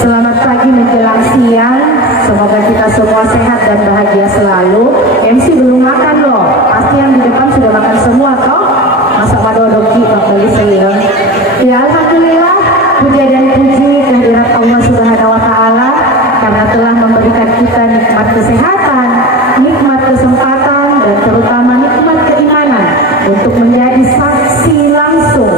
Selamat pagi menjelang siang. Semoga kita semua sehat dan bahagia selalu. MC belum makan loh. Pasti yang di depan sudah makan semua toh. Masa wadodoki beli seiring. Ya alhamdulillah, puja dan puji kehadirat Allah Subhanahu wa taala karena telah memberikan kita nikmat kesehatan, nikmat kesempatan dan terutama nikmat keimanan untuk menjadi saksi langsung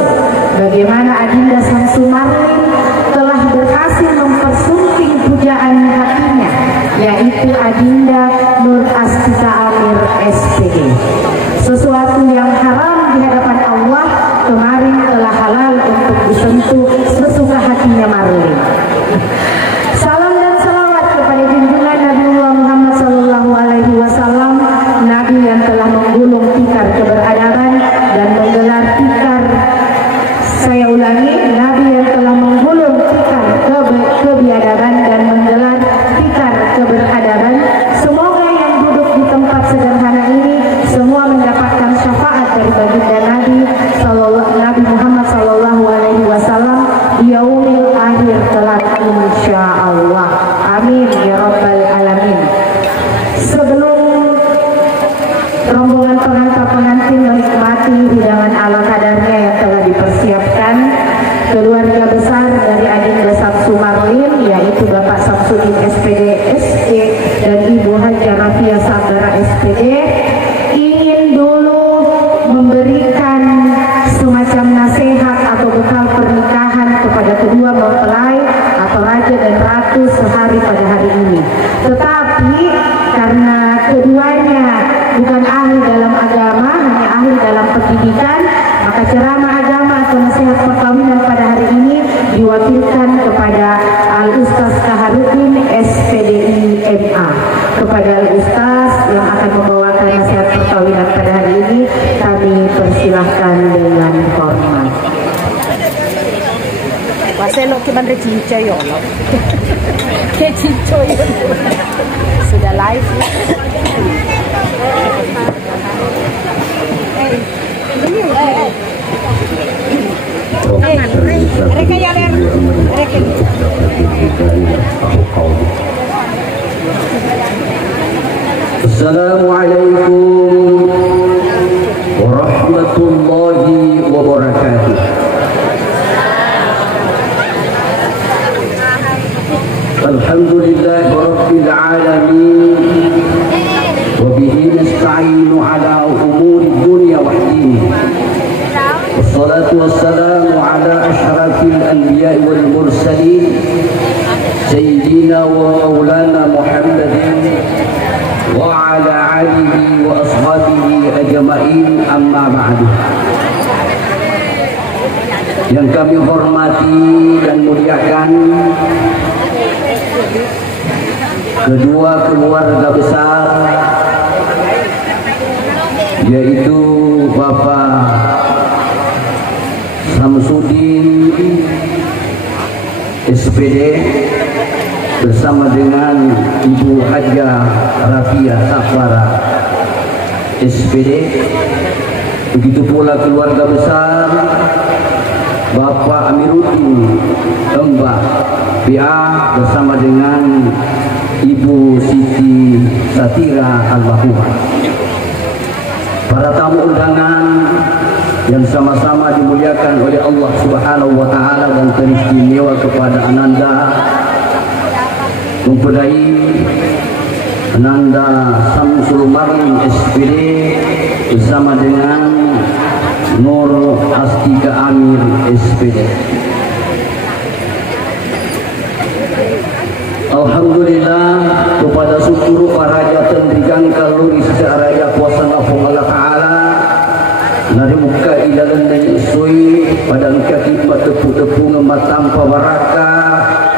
bagaimana Adinda Samsu Marlin telah berhasil mempersunting pujaan hatinya, yaitu Adinda Nur Astika Amir SPD. Sesuatu yang haram di hadapan Allah kemarin telah halal untuk disentuh sesuka hatinya Marlin. Salam dan salawat kepada junjungan Nabi Muhammad SAW, Nabi yang telah menggulung tikar keberadaban dan menggelar tikar, saya ulangi, Nabi yang telah menggulung tikar kebiadaban dan menggelar tikar keberadaban. Semoga yang duduk di tempat sederhana ini semua mendapatkan syafaat dari baginda Nabi Muhammad SAW di yaumil akhir kelak insyaallah. Amin ya rabbal alamin. Sebelum rombongan pengantin menikmati hidangan ala kadarnya yang telah dipersiapkan, keluarga besar dari Adinda Samsu Marlin yaitu Bapak Samsudin SPD SC dan Ibu Haja Rafia Sabara SPD ingin dulu memberikan semacam nasihat atau bekal pernikahan kepada kedua mempelai atau raja dan ratu sehari pada hari ini. Tetapi karena keduanya bukan ahli dalam agama, hanya ahli dalam pendidikan, maka ceramah agama atau nasihat perkawinan pada hari ini diwakilkan kepada Al-Ustaz Kaharudin SPDI MA. Kepada Al-Ustaz yang akan membawakan nasihat perkawinan pada hari ini, kami persilahkan dengan hormat. Paselo cuman recinca yo lo. Recinca yo. Sudah live. Mereka ya mereka. Assalamualaikum warahmatullahi wabarakatuh. Alhamdulillah rabbil alamin wa bihi nasta'inu ala umuri dunya waddin. Wassalatu wassalamu ala asyrafil anbiya'i wal mursalin sayyidina wa maulana Muhammadin wa ala alihi wa ashabihi ajma'in, amma ba'du. Yang kami hormati dan muliakan kedua keluarga besar, yaitu Bapak Samsudin SPD bersama dengan Ibu Haja Rafia Sabara SPD. Begitu pula keluarga besar Bapak Amiruddin Mbak PA bersama dengan Ibu Siti Satira Al-Bahua. Para tamu undangan yang sama-sama dimuliakan oleh Allah Subhanahu wa taala dan teristimewa kepada Ananda mempelai Ananda Samsul Marlin SPD bersama dengan Nur Astika Amir SPD. Alhamdulillah kepada syukur para jatan kalori secara raya kuasa Allah Ta'ala nari muka ilalan dan isui pada kaki tepu-tepu ngemat tanpa baraka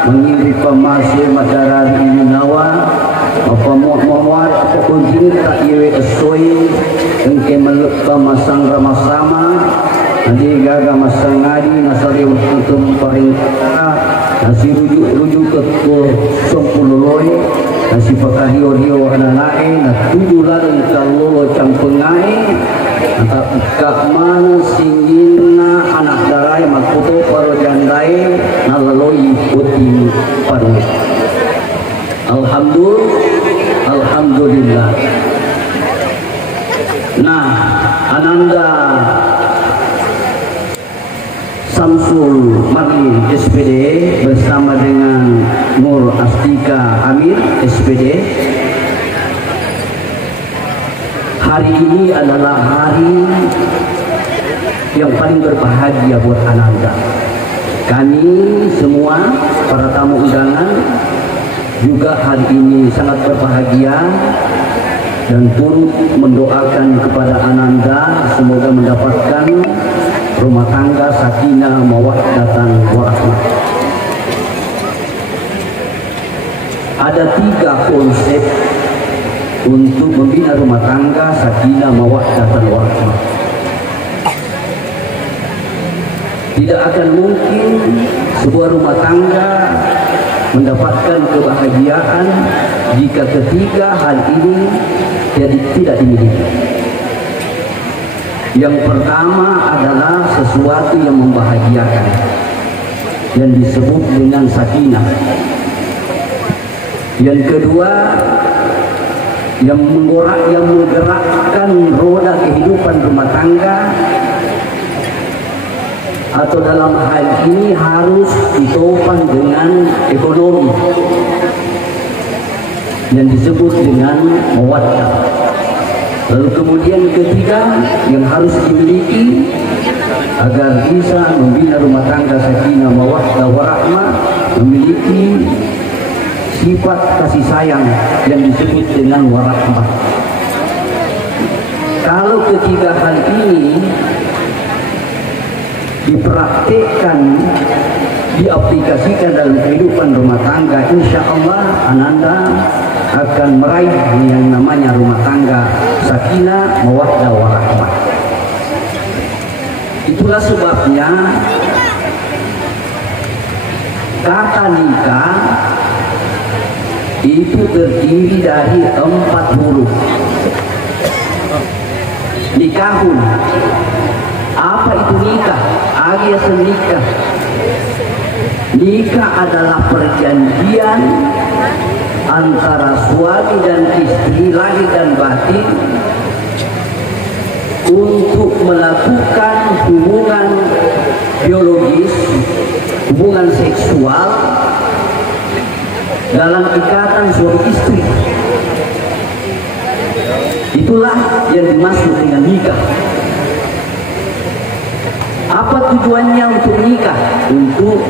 mengiri pemasi masyarakat ini nawa apa muat apa kunjung tak iwe isui engke melekta masang sama nanti gaga masang ngadi nasari untuk perintah nasi rujuk ke sompuloloi nasi pakario rio anak lain nah tujuh lalu kalau campur ngai Kak man singgina anak darai makuto paro jandai nalaloi putih paru. Alhamdulillah. Nah, Ananda Samsul Marlin SPD bersama dengan Nur Astika Amir SPD. Hari ini adalah hari yang paling berbahagia buat Ananda. Kami semua para tamu undangan juga hari ini sangat berbahagia dan turut mendoakan kepada Ananda semoga mendapatkan rumah tangga sakinah mawaddatan warahmah. Ada 3 konsep untuk membina rumah tangga sakinah mawaddatan warahmah. Tidak akan mungkin sebuah rumah tangga mendapatkan kebahagiaan jika ketiga hal ini tidak dimiliki. Yang pertama adalah sesuatu yang membahagiakan, yang disebut dengan sakinah. Yang kedua, yang menggerakkan roda kehidupan rumah tangga, atau dalam hal ini harus ditopang dengan ekonomi yang disebut dengan mawaddah. Lalu kemudian ketiga yang harus dimiliki agar bisa membina rumah tangga sakinah mawaddah warahmah, memiliki sifat kasih sayang yang disebut dengan warahmah. Kalau ketiga hal ini dipraktikkan, diaplikasikan dalam kehidupan rumah tangga, insya Allah Ananda akan meraih yang namanya rumah tangga sakinah mawaddah warahmah. Itulah sebabnya kata nikah itu terdiri dari 4 huruf. Nikahun. Apa itu nikah? Alias nikah. Nikah adalah perjanjian antara suami dan istri lahir dan batin untuk melakukan hubungan biologis, hubungan seksual dalam ikatan suami istri. Itulah yang dimaksud dengan nikah. Apa tujuannya untuk nikah? Untuk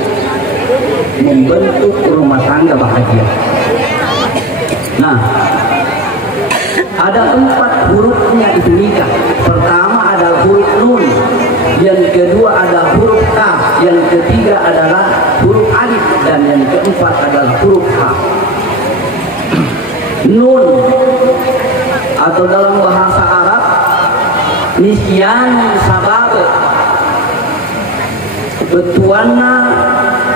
membentuk rumah tangga bahagia. Nah, ada 4 hurufnya itu nikah. Pertama adalah huruf nun, yang kedua adalah huruf kaf, yang ketiga adalah huruf alif, dan yang keempat adalah huruf ha. Nun atau dalam bahasa Arab nisyan sabab, betuanna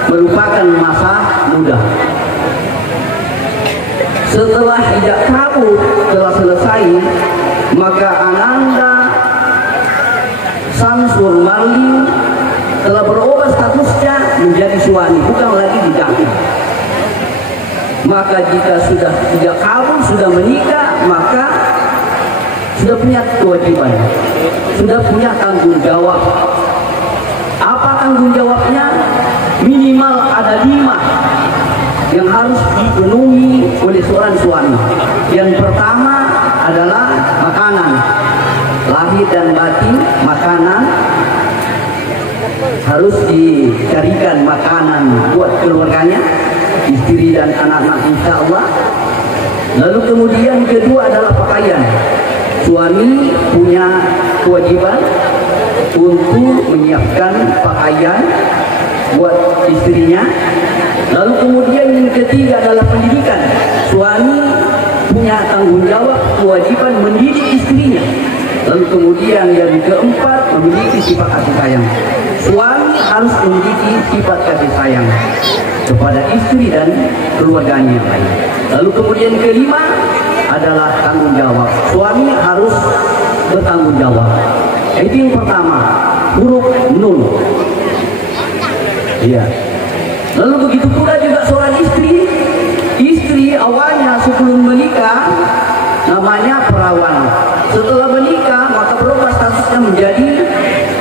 merupakan masa muda. Setelah ijab kabul telah selesai, maka Ananda Samsul Marlin telah berubah statusnya menjadi suami, bukan lagi dijaki. Maka jika sudah ijab kabul, sudah menikah, maka sudah punya kewajiban, sudah punya tanggung jawab. Apa tanggung jawabnya? Minimal ada 5 yang harus dipenuhi oleh seorang suami. Yang pertama adalah makanan, lahir dan batin. Makanan harus dicarikan makanan buat keluarganya, istri dan anak-anak, insya Allah. Lalu kemudian kedua adalah pakaian. Suami punya kewajiban untuk menyiapkan pakaian buat istrinya. Lalu kemudian yang ketiga adalah pendidikan. Suami punya tanggung jawab, kewajiban mendidik istrinya. Lalu kemudian yang keempat, memiliki sifat kasih sayang. Suami harus memiliki sifat kasih sayang kepada istri dan keluarganya yang lain. Lalu kemudian kelima adalah tanggung jawab. Suami harus bertanggung jawab. Itu yang pertama, huruf nun. Iya. Lalu begitu pula juga seorang istri. Istri awalnya sebelum menikah namanya perawan. Setelah menikah maka berubah statusnya menjadi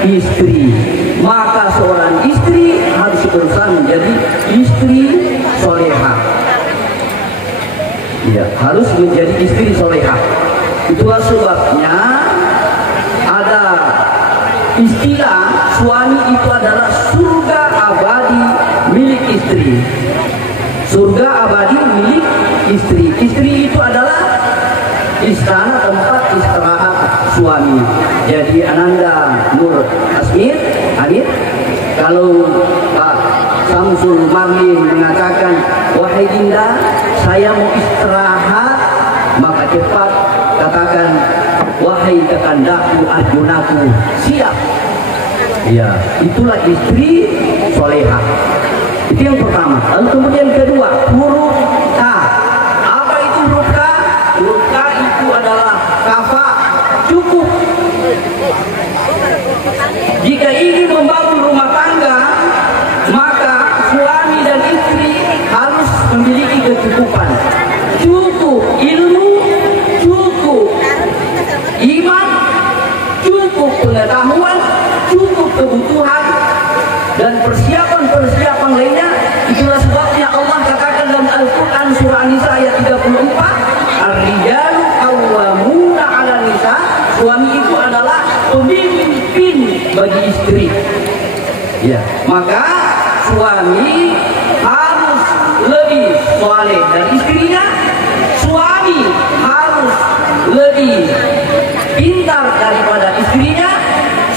istri. Maka seorang istri harus berusaha menjadi istri solehah. Ya, harus menjadi istri solehah. Itulah sebabnya ada istilah suami itu adalah surga abadi milik istri. Surga abadi milik istri. Istri itu adalah istana tempat istirahat suami. Jadi Ananda Nur Asmir, Adit, kalau Pak Samsul Marlin mengatakan, wahai Dinda, saya mau istirahat, maka cepat katakan, wahai kekandaku Arjunaku, siap. Ya, itulah istri solehah. Itu yang pertama. Lalu kemudian kedua, huruf K. Apa itu huruf K? Huruf K itu adalah kafa, cukup. Jika ingin membangun rumah tangga, maka suami dan istri harus memiliki kecukupan. Cukup ilmu, cukup iman, cukup pengetahuan, cukup kebutuhan, dan persiapan-persiapan lainnya. Itulah sebabnya Allah katakan dalam Al-Quran surah An-Nisa ayat 34, Ar-rijalu qawwamuna 'alan nisa. Suami itu adalah pemimpin bagi istri. Ya, maka suami harus lebih soleh dari istrinya. Suami harus lebih pintar daripada istrinya.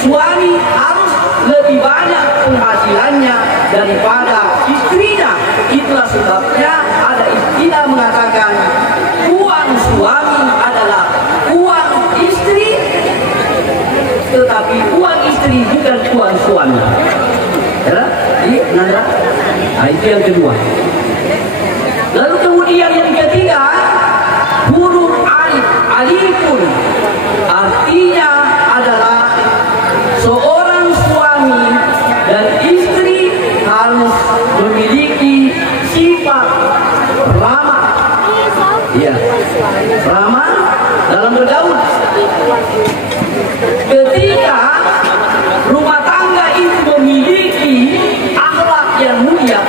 Suami harus lebih banyak penghasilannya daripada istrinya. Itulah sebabnya ada istilah mengatakan uang suami adalah uang istri, tetapi uang istri bukan uang suami. Ya, iya, Nanda. Nah, itu yang kedua. Lalu kemudian yang ketiga, huruf alif, alifun, artinya adalah seorang suami dan istri harus memiliki sifat ramah. Iya, ramah dalam bergaul. Ketika rumah tangga itu memiliki akhlak yang mulia,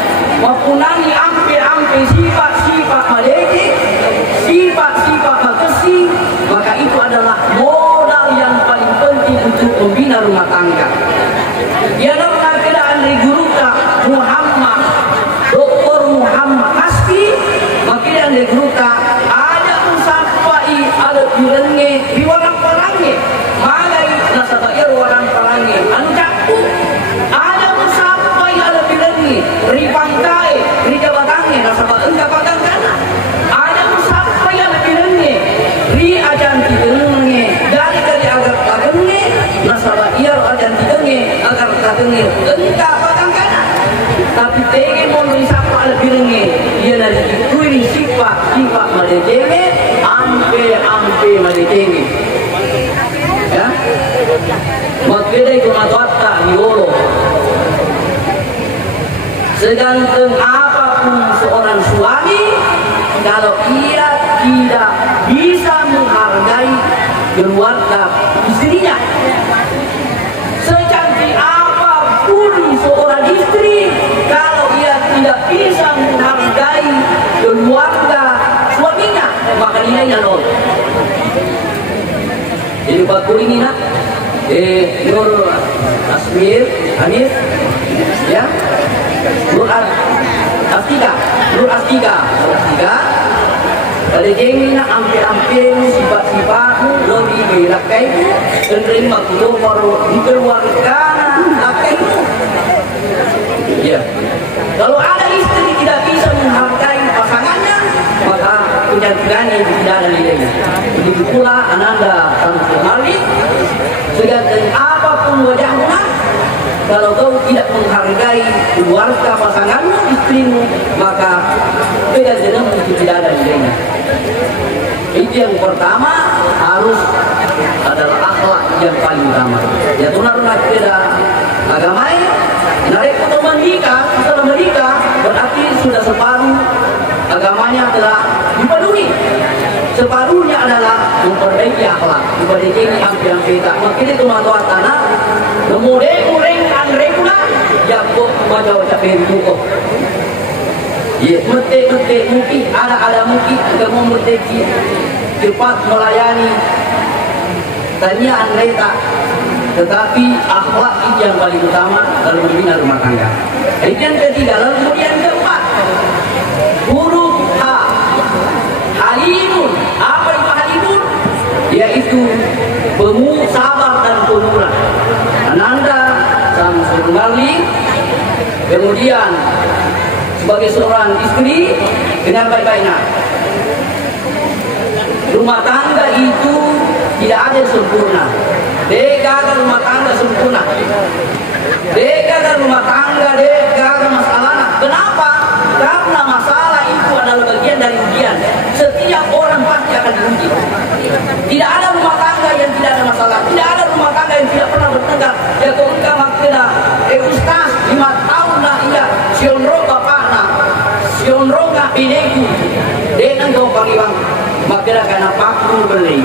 mempunyai ampe-ampe sifat-sifat malaikat, sifat-sifat makasih, maka itu adalah modal yang paling penting untuk membina rumah tangga. Dia dalam keadaan Reguruta Muhammad Dr. Muhammad Kasbi, maka dia Reguruta ada usafai ada bilenge di warang perangi malai nasabayar warang perangi ancaku ada usafai ada bilenge ripangkai rijabatangi nasabah enggak patangkan ada usafai ada bilenge ri ajan tidenge dari agar kagenge nasabah iya ajan tidenge agar kagenge enggak patangkan. Tapi tege mau berisapa ada bilenge dia dari kuing sifat madetenge ampe madetenge ya makanya itu matwata diolo. Sedangkan apapun seorang suami kalau ia tidak bisa menghargai keluarga istrinya, secantik apapun seorang istri kalau ia tidak bisa menghargai keluarga suaminya, maka nilainya nol. Jadi Pak Kuring nak Nur Asmir Hanif ya, Nur Astiga pada jengi nak ambil sifat-sifat lebih belakai dan terima kudo baru dikeluarkan lakai. Ya, kalau ada istri tidak bisa menghargai pasangannya, maka kenyataannya tidak ada nilainya. Begitu pula Ananda Samsul Marlin, sedangkan apapun wajahnya, kalau kau tidak menghargai keluarga pasanganmu, istrimu, maka kenyataannya itu tidak ada nilainya. Itu yang pertama, harus adalah akhlak yang paling utama. Ya tunar-tunar kita agama ini, narik untuk menikah, setelah menikah berarti sudah separuh agamanya adalah dipenuhi. Separuhnya adalah memperbaiki akhlak, memperbaiki yang kita. Mungkin itu mantuan tanah, kemudian anrekuna, ya kok macam pintu kok. Ya, mesti mungkin ada mungkin kamu mesti cepat melayani tanya anreta, tetapi akhlak itu yang paling utama dalam membina rumah tangga. Yang ketiga, lalu kemudian keempat, huruf H, halimun. Apa itu halimun? Yaitu sabar dan pemurah. Ananda Samsul Ngali, kemudian sebagai seorang istri dengan baik-baiknya. Rumah tangga itu tidak ada yang sempurna. Gagal rumah tangga sempurna. Gagal rumah tangga, gagal masalah. Kenapa? Karena masalah itu adalah bagian dari ujian. Setiap orang pasti akan diuji. Tidak ada rumah tangga yang tidak ada masalah. Tidak ada rumah tangga yang tidak pernah bertengkar. Ya kau enggak maksudnya, Ustaz 5 tahun lah iya. Sionro bapakna, sionro nggak bineku. Dengan kau panggil bang, maksudnya karena paku beli.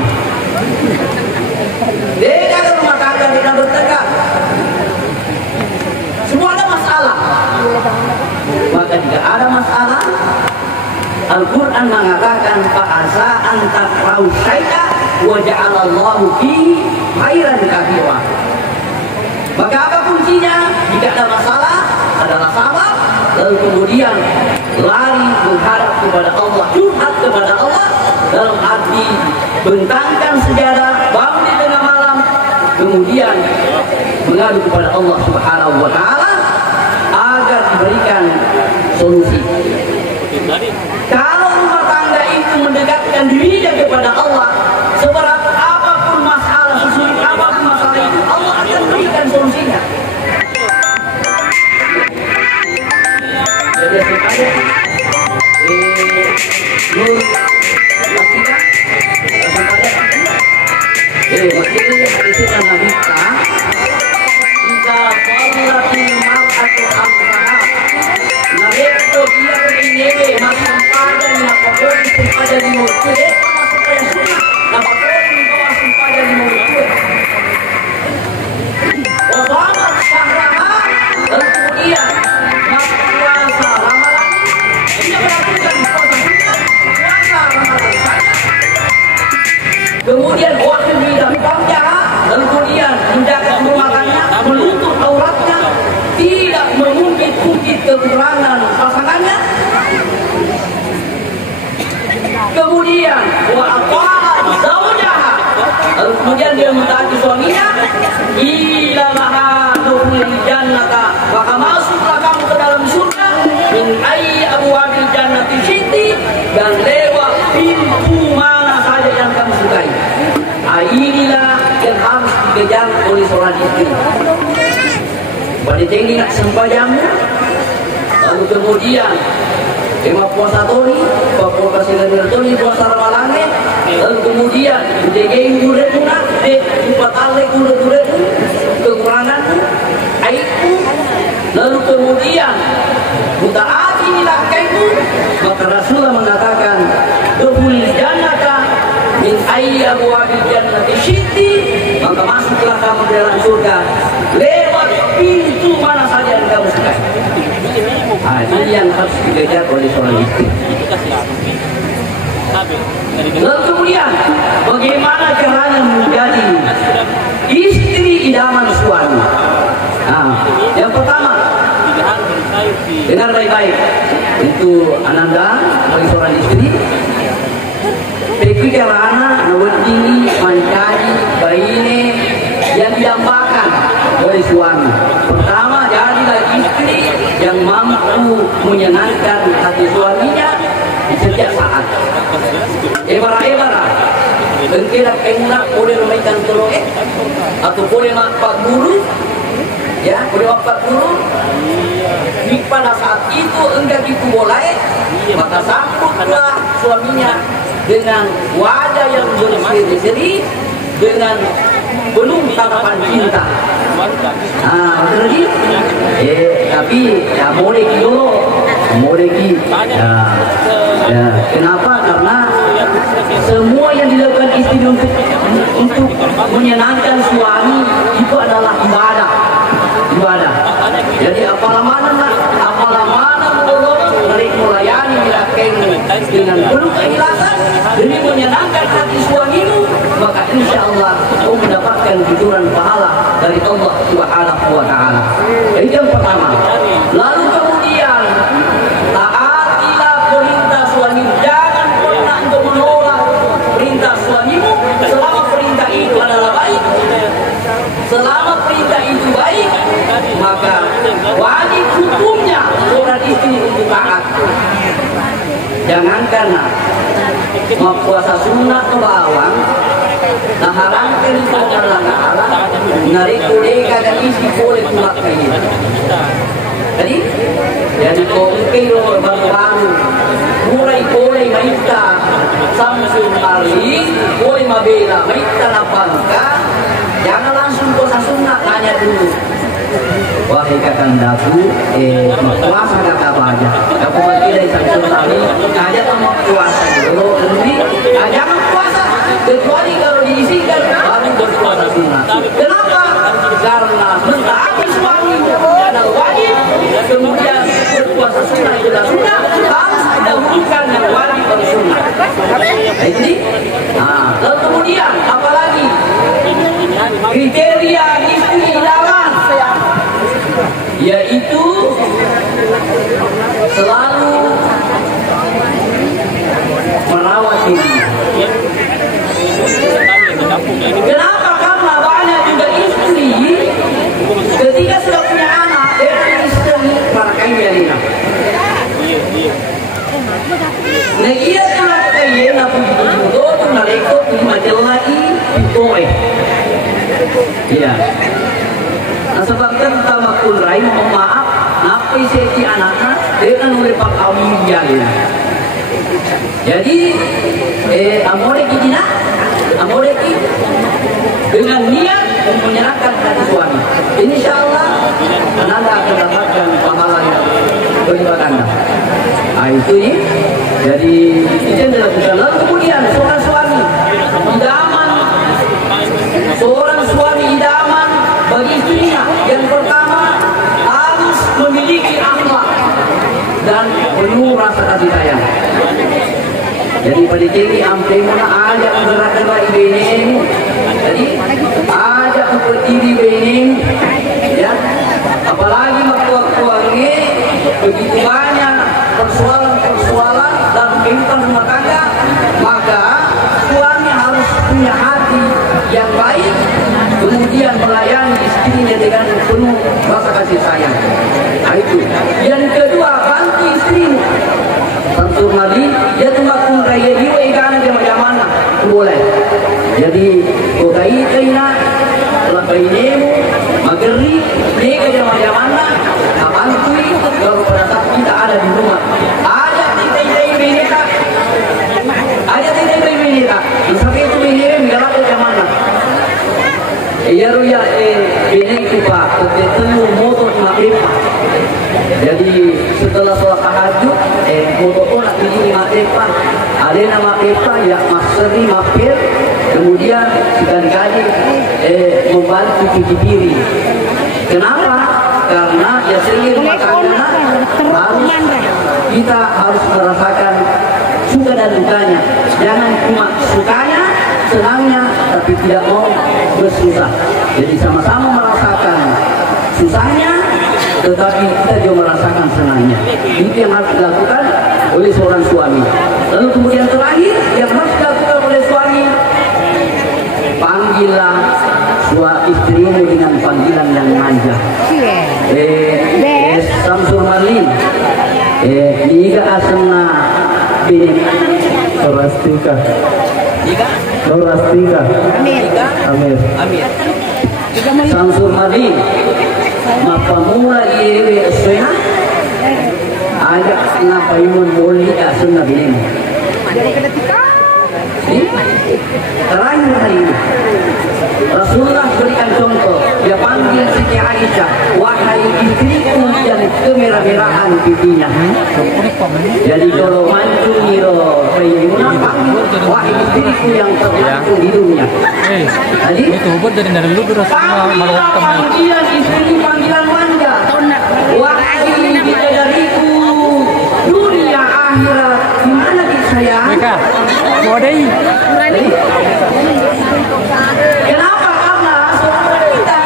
Tidak ada rumah tangga tidak bertengkar. Semua ada masalah. Maka jika ada masalah, Al-Quran mengatakan fa'asa antakrau syai'a wa ja'alallahu fihi khairan katsira. Maka apa kuncinya? Jika ada masalah adalah sabar, lalu kemudian lari menghadap kepada Allah, curhat kepada Allah dalam arti bentangkan sejadah, bangun di tengah malam, kemudian mengadu kepada Allah Subhanahu wa taala agar diberikan solusi. Kalau rumah tangga itu mendekatkan dirinya kepada Allah, seberat apapun masalah, sesulit apapun masalah itu, Allah akan berikan solusinya. Jadi supaya kemudian waktu tidak panjang, dan kemudian menjaga rumahnya, menutup auratnya, tidak mengungkit-ungkit kekurangan pasangannya. Kemudian kemudian dia mentaati suaminya, ila mahadul jannata, maka masuklah kamu ke dalam surga min ayyi abwabil jannati syi'ti, dan lewat pintu mana saja yang kamu sukai. Inilah yang harus dikejar oleh seorang istri. Pada tinggi nak sembahyang, lalu kemudian lima puasa toni, puasa sinar toni, puasa ramalannya, lalu kemudian menjaga kuretuna, empat kali kuret kekurangan, aibku, lalu kemudian mutaati nilakaiku, maka Rasulullah mengatakan, dukhul jannata min ayyi abwabil jannati syi'ti, maka masuklah kamu dalam surga lewat pintu mana saja yang kamu sukai. Ini yang harus dikejar oleh seorang istri. Lalu kemudian bagaimana caranya menjadi istri idaman suami? Yang pertama, dengar baik-baik, itu Ananda bagi seorang istri. Pikir anak tinggi, mencari bayi yang didambakan oleh suami. Pertama, jadilah istri yang mampu menyenangkan hati suaminya di setiap saat. Ibarat engkau pengguna boleh memaikan telur atau boleh makan bulu, ya boleh makan bulu. Pada saat itu enggak itu boleh, maka sambutlah suaminya dengan wajah yang berseri-seri, dengan penuh tatapan cinta. Betul tapi ya boleh dulu, boleh kenapa? Karena semua yang dilakukan istri untuk menyenangkan suami itu adalah ibadah. Jadi apalah mana melayani dengan penuh keikhlasan demi menyenangkan hati suamimu, maka insya Allah kau mendapatkan kejujuran pahala dari Allah Subhanahu wa Ta'ala. Itu yang pertama. Lalu kemudian taatilah perintah suami, jangan pernah untuk menolak perintah suamimu selama perintah itu adalah baik. Selama perintah itu baik, maka wajib hukumnya seorang istri untuk taat. Jangankan mau puasa sunat ke bawang, nah haramkan itu Allah ngari kuliah dan isi boleh pulang kayak jadi kau kilo baru mulai boleh maita Samsul Marli boleh mabela maita napangka, jangan langsung puasa sunat, tanya dulu. Wahai kakandaku, puasa kata aja. Aku bagi dari Samsul Marli, aja mau puasa dulu, jangan puasa kecuali kalau diisikan baru berpuasa sunat. Kenapa? Karena mentaati suami adalah wajib, kemudian berpuasa sunat adalah sunat, harus didahulukan yang wajib bersunat. Jadi, lalu kemudian apalagi kriteria istri idaman, yaitu selalu merawat diri. Kenapa? Karena banyak juga istri ketika sudah punya anak, istri pakainya dia. Negia anak kaya na puji tu nalekot lima lagi itu Iya. Nah sebabkan pertama kulrai mohon maaf, apa isi anaknya dia kan oleh pak awin dia. Jadi amore kita dengan niat menyerahkan hati suami, insya Allah anda akan dapatkan pahala yang berlipat ganda. Itu ini. Jadi itu yang dilakukan. Lalu kemudian seorang suami idaman bagi istrinya yang pertama harus memiliki akhlak dan penuh rasa kasih sayang. Jadi pada tinggi ampe mana ajak gerak-gerak ibu. Jadi ajak berdiri bening, ya. Apalagi waktu-waktu begitu banyak persoalan dan kehidupan rumah tangga, maka suami harus punya hati yang baik, kemudian melayani istrinya dengan penuh rasa kasih sayang. Nah itu. Yang kedua, bantu istrimu. Samsul Marli, dia tu makun raya jiwa ikan dia macam mana? Boleh. Jadi kokai na lapai nemu mageri mereka dia macam mana? Kapan tu kalau pada saat kita ada di rumah, ada titik bineka, sampai itu bineka misalnya macam mana? Ya ruya binek tu pak, ketemu motor maghrib. Jadi setelah sholat tahajud, motor nak pergi maghrib pak, ada nama pak ya maksudnya mampir, kemudian sekali-kali membantu cuci piring. Kenapa? Karena ya seiring makannya kita harus merasakan suka dan dukanya. Jangan cuma sukanya, senangnya, tapi tidak mau bersusah. Jadi sama-sama merasakan susahnya, tetapi kita juga merasakan senangnya. Itu yang harus dilakukan oleh seorang suami. Lalu kemudian terakhir yang harus dilakukan oleh suami, panggillah istrimu dengan panggilan yang manja. Samsul Marli, liga asana bini. Norastika. Amir. Samsul Marli, mapamula iri eswena, agak kenapa imun boleh asana bini. Terakhir hari ini Rasulullah berikan contoh. Dia panggil Siti Aisyah, wahai istriku yang kemerah-merahan pipinya. Jadi kalau mancung niro Maimuna panggil wahai istriku yang terlancung hidungnya. Jadi panggilan istri panggilan manja. Wahai bidadariku dunia akhirat, gimana saya? Kenapa? Karena seorang wanita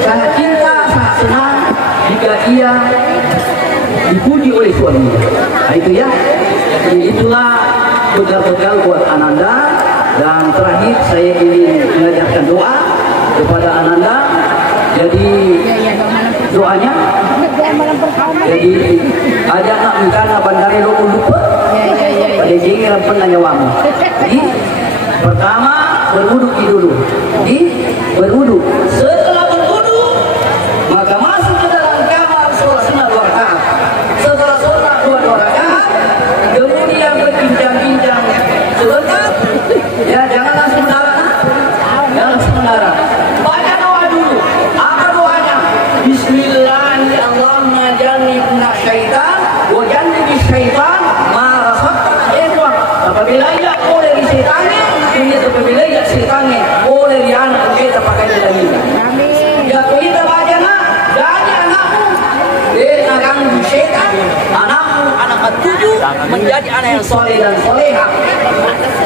sangat cinta, sangat senang jika ia dipuji oleh suaminya. Nah, itu ya. Jadi itulah bekal-bekal buat Ananda. Dan terakhir saya ingin mengajarkan doa kepada Ananda. Jadi doanya, jadi ada nak mengkana bandari lo lupa. Ada jengir penanyawamu. Jadi pertama berwudu dulu. Jadi berwudu. Setelah berwudu maka masuk ke dalam kamar sholat sunnah 2 rakaat. Setelah sholat 2 rakaat kemudian berbincang-bincang sebentar. Ya jangan langsung darah. Jangan langsung darah. Baca doa dulu. Apa doanya? Bismillahirrahmanirrahim. Jannibna syaitan wa jannibi syaitan ma razaqtana. Apabila ia oleh di setannya, ini apabila ia setannya oleh di anak kita pakai dalam ini. Ya kita baca nak, jadi anakmu akan setan, anakmu anak ketujuh menjadi anak yang soleh dan soleha.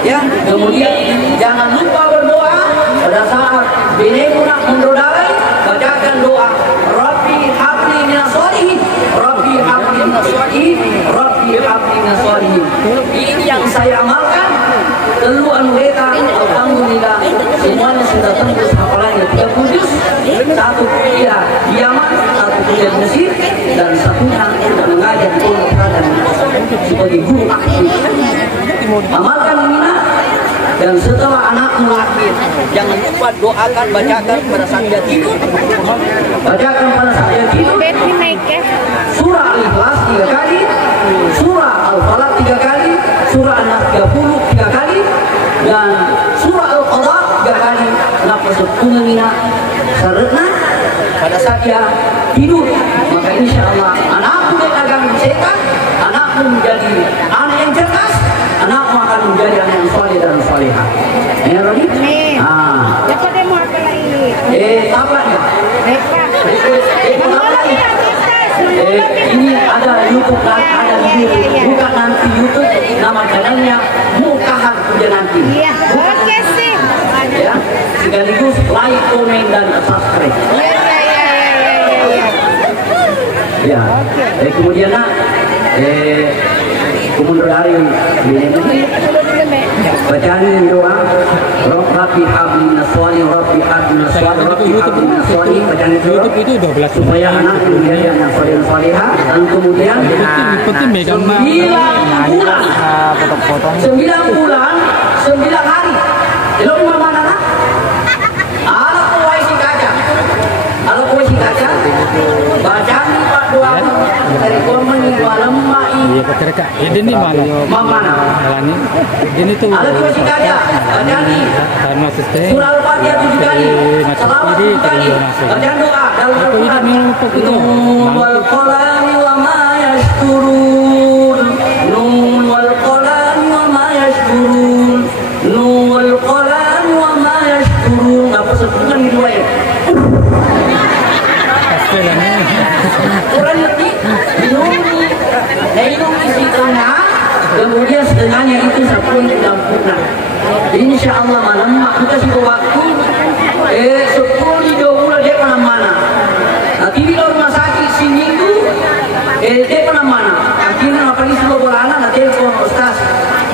Ya, kemudian jangan lupa berdoa pada saat binimu nak mendodai, bacakan doa Rabbi habli minas sholihin, Rabbi habli minas sholihin, Rabbi habli minas sholihin. Ini yang saya amalkan. Telu anggota, alhamdulillah semuanya sudah tembus hafalannya 30 juz. Satu kuliah di Yaman, satu kuliah di Mesir, dan satunya sudah mengajar di Pondok Pesantren sebagai guru aktif. Amalkan ini nak. Dan setelah anakmu lahir, jangan lupa doakan, bacakan pada saat dia tidur. Bacakan pada saat dia tidur. Surah Al-Ikhlas 3 kali, surah Al-Falaq 3 kali, surah An-Nas 33 kali, dan surah Al-Qadha 3 kali. Kenapa sepuluh mina saretna pada saat dia tidur? Maka insya Allah anakmu akan sehat, anakmu menjadi anak yang cerdas, anakmu akan menjadi anak yang soleh dan solehah. Ya Rodi? Ah. Dapat demo apa lagi? Apa ya? Ini ada YouTube kan? Ada YouTube. Buka nanti YouTube, nama channelnya Mukahan Puja Nanti. Iya, oke sih. Ya, sekaligus like, komen dan subscribe. Ya. Kemudian nak, kemudian dari ini bacaan doa Rabbi habli minas sholihin, Rabbi habli minas sholihin, Rabbi habli minas sholihin. Bacaan itu 12 supaya anak menjadi anak soleh dan solehah. Dan kemudian 9 bulan 9 hari.Elo di mana nak? Alat kuai si kaca. Alat kuai si kaca. Bacaan Pak doa dari komen malam mai. Iya keterka. Ini mana? Mana? Alani. Ini tuh. Alat kuai si kaca. Bacaan karena sistem. Surah Al-Fatihah 7 kali. Salawat 7 kali. Bacaan doa dalam Al-Quran. Nun wal qalami wa ma yasturun. Nun wal qalami wa ma yasturun. Nun wal qalami wa ma yasturun. Apa sebutkan di dua ayat? Quran lebih dilungi. Dilungi di tengah. Kemudian setengahnya itu sapun dalam punah. Insya Allah malam kita kasih waktu 10-20 dia pernah mana. Nanti di rumah sakit seminggu dia pernah mana. Akhirnya apa ini semua berana nanti telepon ustaz.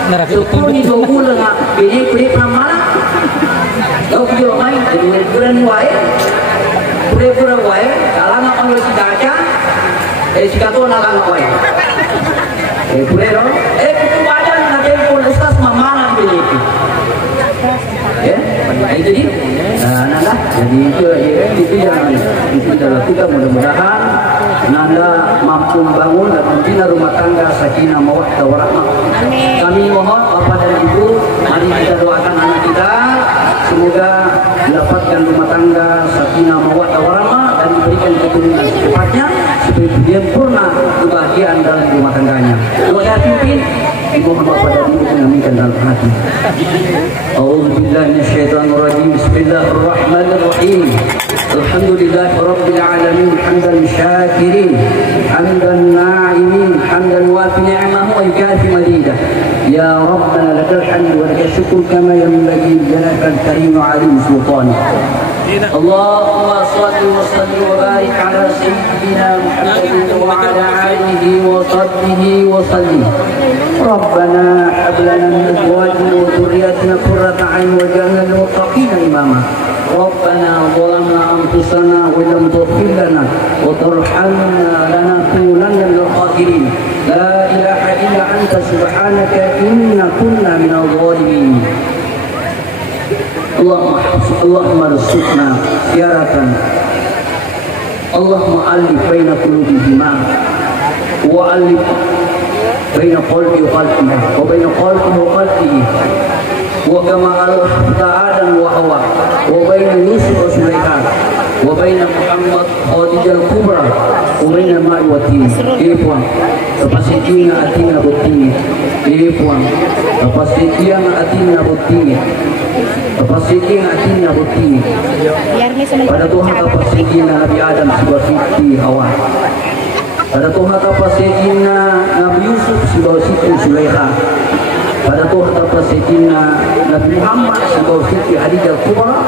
10-20 nggak bini pernah mana. Kau pergi main jadi bulan wae. Pura-pura wae. Kalau nggak panggil si kaca, si kato nak wae. Pura dong. Kutu badan nanti telepon ustaz mana bini. Ya, itu dia. Nanda, jadi itu yang kita lakukan. Mudah-mudahan Nanda mampu membangun dan membina rumah tangga sakinah mawaddah warahmah. Kami mohon Bapak dan Muhammad pada diri mengaminkan dalam hati. A'udzubillahi minasyaitonirrajim. Bismillahirrahmanirrahim. Alhamdulillahi rabbil alamin hamdan syakirin hamdan na'imin hamdan wafi ni'amahu wa yukafi madidah. Ya Rabbana lakal hamdu wa lakal syukur kama yanbaghi li jalalika al-karim wa 'azim sultanik. Allahumma shalli wa sallim wa barik ala sayyidina Muhammadin wa ala alihi wa sahbihi wa sallim. Rabbana hab lana min azwajina wa dhurriyyatina qurrata a'yun waj'alna lil muttaqina imama. Rabbana zalamna anfusana wa lam taghfir lana wa tarhamna lanakunanna minal khasirin. La ilaha illa anta subhanaka inna kunna minadh dhalimin. Allahumma rizqna ziyaratan. Allahumma alif baina qulubihima wa alif baina qalbi wa qalbiha wa baina qalbi wa qalbihi wa kama alafta Adam wa Hawa wa baina Yusuf wa Sulaiman wa baina Muhammad Khadijah al-Kubra wa baina Ma'i wa Tin. Puan kapasitina atina butini. Puan kapasitina atina butini. Kapasitin atina butini. Pada Tuhan kapasitin Nabi Adam sebuah Siti Hawa. Pada Tuhan kapasitin Nabi Yusuf sebuah Siti Sulaiha. Pada Tuhan kapasitin Nabi Muhammad sebuah Siti Khadijah Kubra.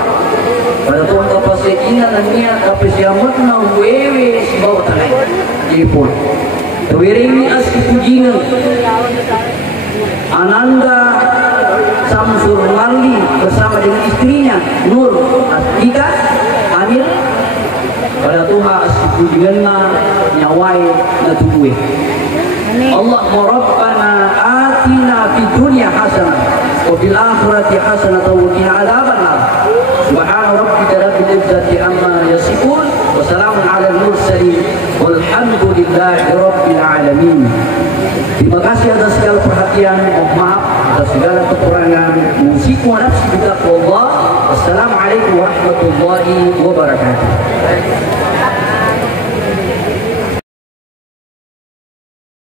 Pada Tuhan kapasitin Nabi kapasiamatna wewe sebuah tanai. Ipun Kewering asli pujinan Ananda Samsul Mali bersama dengan istrinya Nur Atika Amir. Pada Tuhan asli pujianna nyawai na tubuh. Allah Rabbana atina fid dunya hasanah wa fil akhirati hasanah wa qina adzabannar. Subhana rabbika rabbil izzati amma yasifun wa salamun alal mursalin walhamdulillahi rabbil alamin. Terima kasih atas segala perhatian. Mohon maaf atas segala kekurangan. Musiku nafsi bittaqwallah. Wassalamualaikum warahmatullahi wabarakatuh.